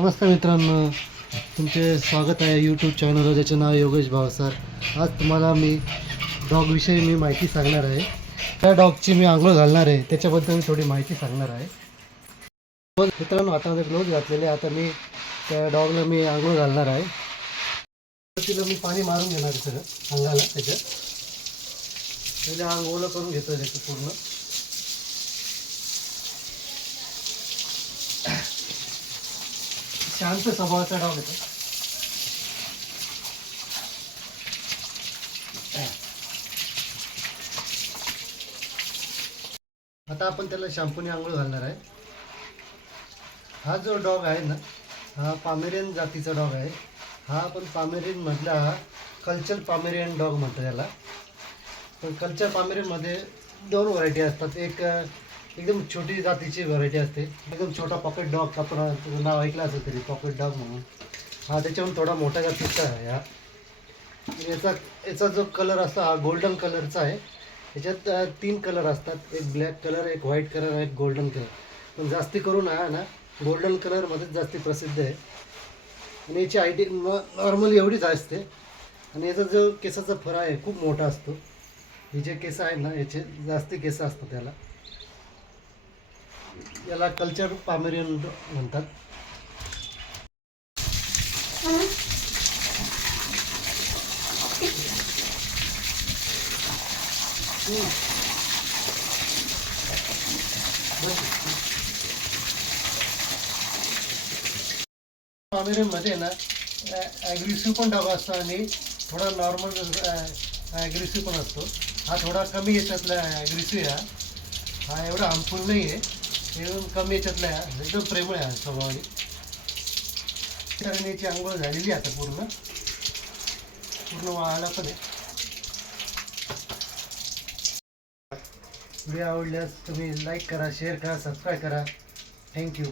नमस्कार मित्रांनो, तुमचे स्वागत आहे यूट्यूब चॅनलवर ज्याचे नाव योगेश भावसार. आज तुम्हाला मी डॉगविषयी माहिती सांगणार आहे. त्या डॉगची मी आंघोळ घालणार आहे त्याच्याबद्दल मी थोडी माहिती सांगणार आहे. मित्रांनो, हातामध्ये ग्लोव्ज घातलेले. आता मी त्या डॉगला मी आंघोळ घालणार आहे. तिला मी पाणी मारून घेणार आहे सगळं अंगाला. त्याच्या पहिले आंघोळ करून घेतो त्याचं पूर्ण. शांत स्वभावाचा डॉग येतो. आता आपण त्याला शॅम्पूने आंघोळ घालणार आहे. हा जो डॉग आहे ना, हा पामेरियन जातीचा डॉग आहे. हा आपण पामेरियन मधला कल्चर पामेरियन डॉग म्हणतो याला. पण कल्चर पामेरियनमध्ये दोन व्हरायटी असतात. एक एकदम छोटी जातीची व्हरायटी असते, एकदम छोटा पॉकेट डॉग. आपण नाव ऐकलं असेल तरी, पॉकेट डॉग म्हणून. हा त्याच्याहून थोडा मोठ्या जातीचा आहे. याचा याचा जो कलर असतो हा गोल्डन कलरचा आहे. याच्यात तीन कलर असतात, एक ब्लॅक कलर, एक व्हाईट कलर आणि एक गोल्डन कलर. पण जास्ती करून हा ना गोल्डन कलरमध्येच जास्ती प्रसिद्ध आहे. आणि याची आयडी नॉर्मली एवढीच असते. आणि याचा जो केसाचा फरा आहे खूप मोठा असतो. हे जे केस आहेत ना, याचे जास्ती केस असतात. याला कल्चर पामेरियन म्हणतात. पामेरियनमध्ये ना ॲग्रेसिव्ह पण डॉग असतो आणि थोडा नॉर्मल ॲग्रेसिव्ह पण असतो. हा थोडा कमी याच्यातला ॲग्रेसिव्ह आहे. हा एवढा हार्मफुल नाही आहे, एकदम कमी याच्यातला आहे. एकदम प्रेमळ आहे स्वभावाने. याची आंघोळ झालेली आता पूर्ण पूर्ण वाळायला पण आहे. व्हिडिओ आवडल्यास तुम्ही लाईक करा, शेअर करा, सबस्क्राईब करा. थँक्यू.